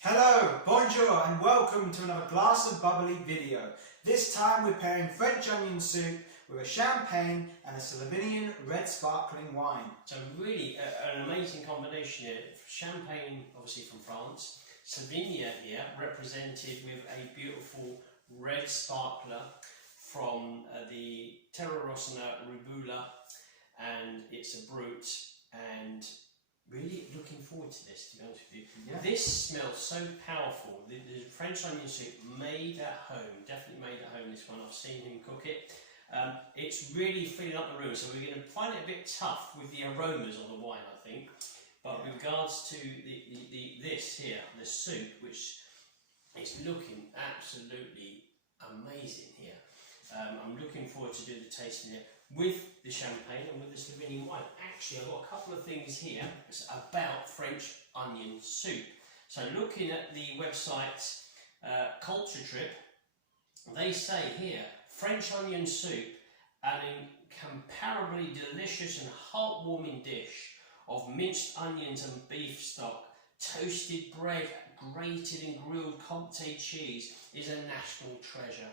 Hello, bonjour and welcome to another glass of bubbly video. This time we're pairing French onion soup with a champagne and a Slovenian red sparkling wine. So really an amazing combination here. Champagne obviously from France, Slovenia here represented with a beautiful red sparkler from the Vinarstvo Rebula, and it's a Brut, and really looking forward to this, to be honest with you. Yeah. This smells so powerful. The French onion soup made at home, definitely made at home, this one. I've seen him cook it. It's really filling up the room, so we're going to find it a bit tough with the aromas on the wine, I think. But with regards to this here, the soup, which is looking absolutely amazing here. I'm looking forward to do the tasting here with the champagne and with the Slovenian wine. Actually, I've got a couple of things here about French onion soup. So looking at the website Culture Trip, they say here, French onion soup, an incomparably delicious and heartwarming dish of minced onions and beef stock, toasted bread, grated and grilled Comté cheese, is a national treasure.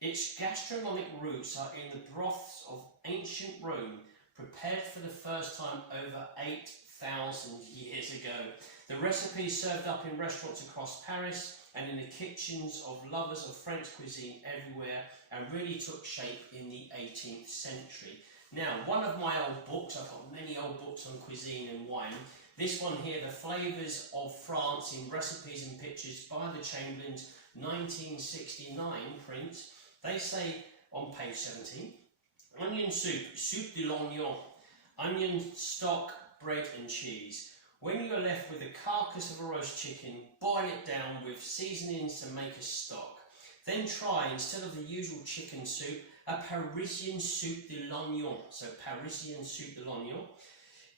Its gastronomic roots are in the broths of ancient Rome, prepared for the first time over 8,000 years ago. The recipe is served up in restaurants across Paris and in the kitchens of lovers of French cuisine everywhere, and really took shape in the 18th century. Now, one of my old books, I've got many old books on cuisine and wine. This one here, The Flavours of France in Recipes and Pictures by the Chamberlains, 1969 print. They say on page 17, onion soup, soup de l'oignon, onion stock, bread and cheese. When you are left with the carcass of a roast chicken, boil it down with seasonings to make a stock. Then try, instead of the usual chicken soup, a Parisian soup de l'oignon, so Parisian soup de l'oignon,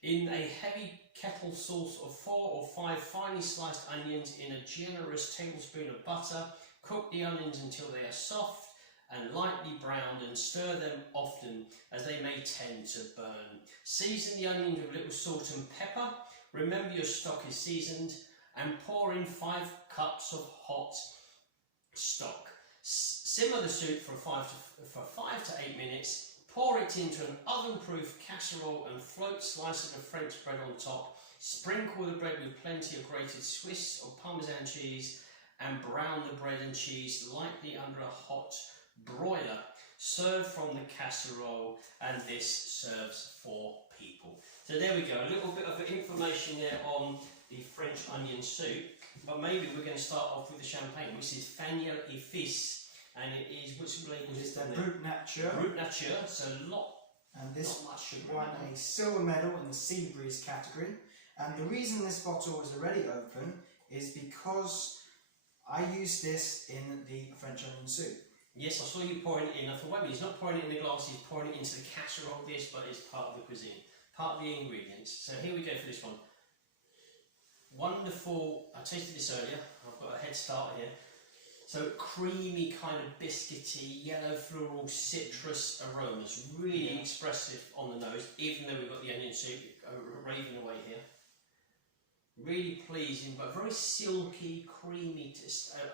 in a heavy kettle sauce of 4 or 5 finely sliced onions in a generous tablespoon of butter. Cook the onions until they are soft and lightly browned, and stir them often, as they may tend to burn. Season the onions with a little salt and pepper. Remember your stock is seasoned, and pour in 5 cups of hot stock. Simmer the soup for 5 to 8 minutes. Pour it into an oven-proof casserole and float slices of French bread on top. Sprinkle the bread with plenty of grated Swiss or Parmesan cheese, and brown the bread and cheese lightly under a hot broiler. Serve from the casserole, and this serves 4 people. So there we go, a little bit of information there on the French onion soup. But maybe we're going to start off with the champagne, which is Faniel et Fils, and it is, which label is The it? Brut Nature. Brut Nature, so and this not much sugar. won a silver medal in the Sea Breeze category. And the reason this bottle is already open is because I used this in the French onion soup. Yes, I saw you pouring it in. I thought, wait a minute, he's not pouring it in the glass, he's pouring it into the casserole dish, but it's part of the cuisine, part of the ingredients. So here we go for this one. Wonderful, I tasted this earlier, I've got a head start here. So creamy, kind of biscuity, yellow floral citrus aromas, really expressive on the nose, even though we've got the onion soup raving away here. Really pleasing, but very silky, creamy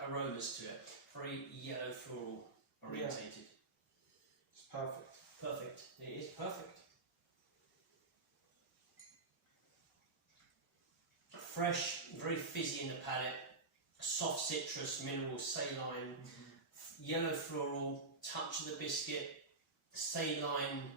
aromas to it. Very yellow floral orientated. Yeah. It's perfect. Perfect. It is perfect. Fresh, very fizzy in the palate. Soft citrus, mineral, saline, yellow floral, touch of the biscuit, saline,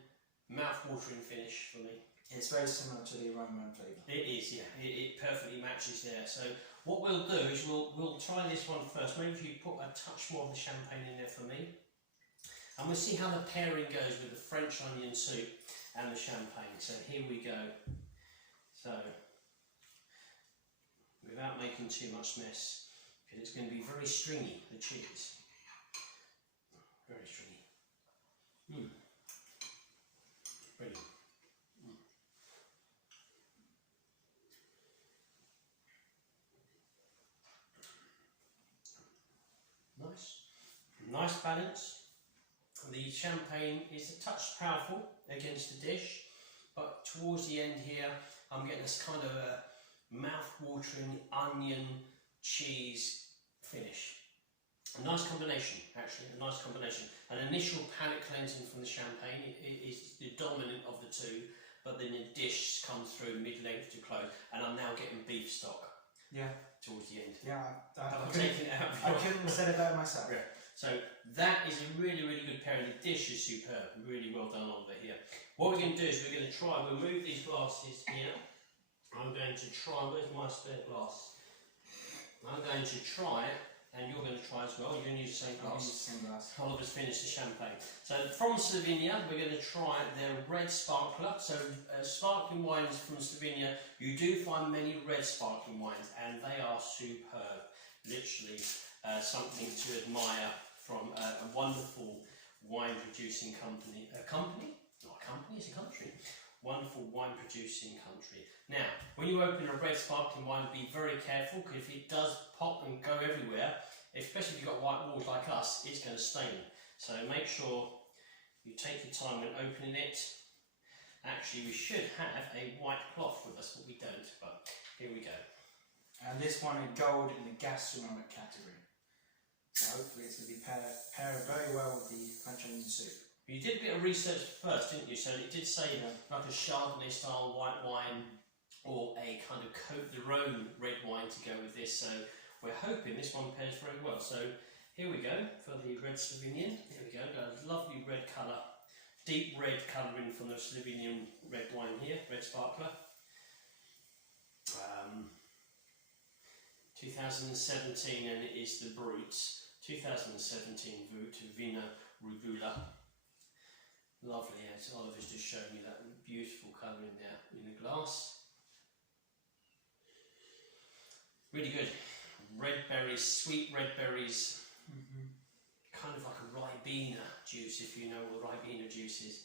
mouth-watering finish for me. It's very similar to the aroma and flavour. It is, yeah. It perfectly matches there. So what we'll do is we'll try this one first. Maybe if you put a touch more of the champagne in there for me. And we'll see how the pairing goes with the French onion soup and the champagne. So here we go. So, without making too much mess, because it's going to be very stringy, the cheese. Very stringy. Brilliant. Nice balance. The champagne is a touch powerful against the dish, but towards the end here I'm getting this kind of a mouth-watering onion cheese finish. A nice combination, actually, a nice combination. An initial palate cleansing from the champagne is the dominant of the two, but then the dish comes through mid-length to close, and I'm now getting beef stock. Yeah. Towards the end. Yeah, I've taken it out. I couldn't have said it better myself. Yeah. So that is a really, really good pairing. The dish is superb. Really well done over here. What we're going to do is we're going to try, we'll move these glasses here. I'm going to try, where's my spare glass? I'm going to try it, and you're going to try as well. You're going to use the same glass. Use the same glass. Oliver's finished the champagne. So from Slovenia, we're going to try their red sparkler. So sparkling wines from Slovenia, you do find many red sparkling wines, and they are superb. Literally something to admire from a wonderful wine producing company. A company? Not a company, it's a country. Wonderful wine producing country. Now, when you open a red sparkling wine, be very careful, because if it does pop and go everywhere, especially if you've got white walls like us, it's going to stain. So make sure you take your time when opening it. Actually, we should have a white cloth with us, but we don't. But here we go. And this one is gold in the gastronomic category. So hopefully it's going to be pair very well with the French onion soup. You did a bit of research first, didn't you? So it did say like a Chardonnay style white wine or a kind of Côte de Rhône red wine to go with this. So we're hoping this one pairs very well. So here we go for the red Slovenian. Here we go, got a lovely red colour, deep red colouring from the Slovenian red wine here, red sparkler. 2017, and it is the Brut 2017 Vinarstvo Rebula. Lovely, yes. Oliver's just showing me that beautiful colour in there in the glass. Really good. Red berries, sweet red berries. Kind of like a Ribena juice, if you know what Ribena juice is.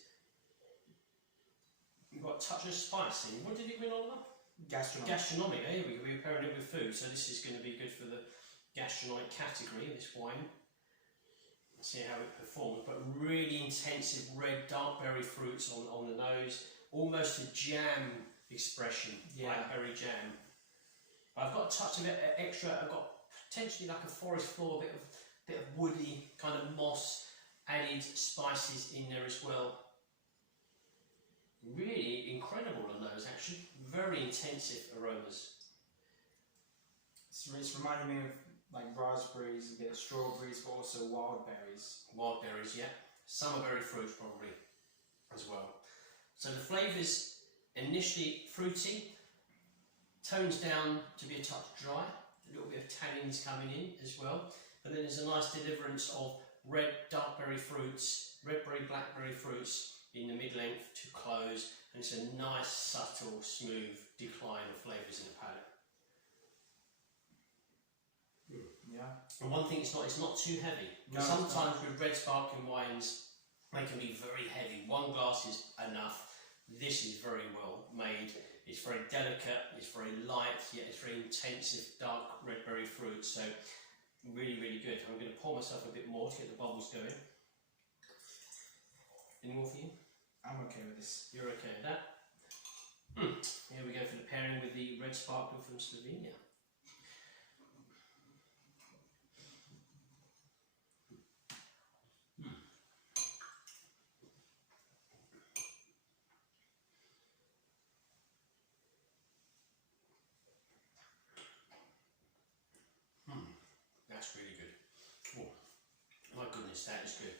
You've got a touch of spice in. What did it win, Oliver? Gastronomic. Gastronomic, there we go. We're pairing it with food, so this is going to be good for the gastronomic category, this wine. See how it performs, but really intensive red dark berry fruits on the nose, almost a jam expression, blackberry jam. I've got a touch of it extra. I've got potentially like a forest floor, a bit of woody, kind of moss, added spices in there as well. Really incredible on those, actually. Very intensive aromas. It's reminding me of like raspberries, a bit of strawberries, but also wild berries. Wild berries, yeah. Summerberry fruit probably as well. So the flavours initially fruity, tones down to be a touch dry, a little bit of tannins coming in as well. But then there's a nice deliverance of red darkberry fruits, red berry, blackberry fruits in the mid-length to close, and it's a nice, subtle, smooth decline of flavours in the palate. Yeah. And one thing, it's not too heavy. No, sometimes with red sparkling wines, they can be very heavy. One glass is enough. This is very well made. It's very delicate, it's very light, yet it's very intensive, dark red berry fruit. So really, really good. I'm going to pour myself a bit more to get the bubbles going. Any more for you? I'm okay with this. You're okay with that? Here we go for the pairing with the red sparkler from Slovenia. That's really good. Oh, my goodness, that is good.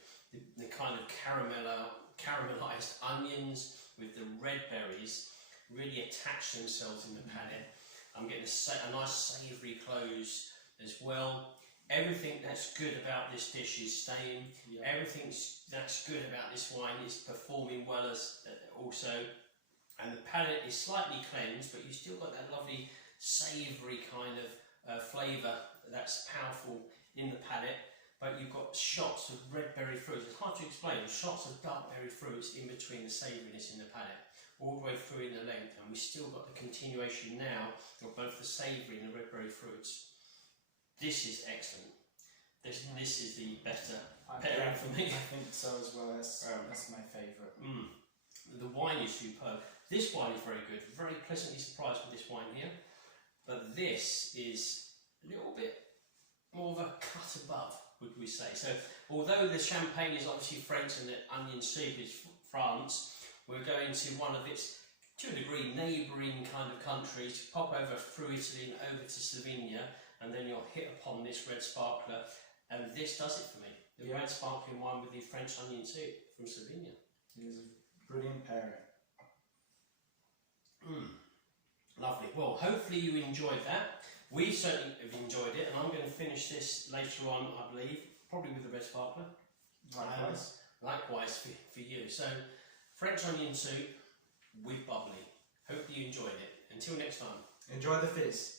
The kind of caramelised onions with the red berries really attach themselves in the palate. I'm getting a nice savoury close as well. Everything that's good about this dish is staying. Yeah. Everything that's good about this wine is performing well as also. And the palate is slightly cleansed, but you've still got that lovely savoury kind of flavour that's powerful in the palate. But you've got shots of red berry fruits. It's hard to explain. Shots of dark berry fruits in between the savouriness in the palate, all the way through in the length, and we've still got the continuation now of both the savoury and the red berry fruits. This is excellent. This is the better pairing for me. I think so as well. That's my favourite. The wine is superb. This wine is very good. Very pleasantly surprised with this wine here. But this is a little above, would we say. So although the champagne is obviously French and the onion soup is France, we're going to one of its, to a degree, neighbouring kind of countries, pop over through Italy and over to Slovenia, and then you'll hit upon this red sparkler, and this does it for me. The red sparkling wine with the French onion soup from Slovenia. It is a brilliant pairing. Lovely. Well, hopefully you enjoyed that. We certainly have enjoyed it, and I'm going to finish this later on, I believe, probably with the red sparkler. Likewise. Likewise for you. So, French onion soup with bubbly. Hope you enjoyed it. Until next time. Enjoy the fizz.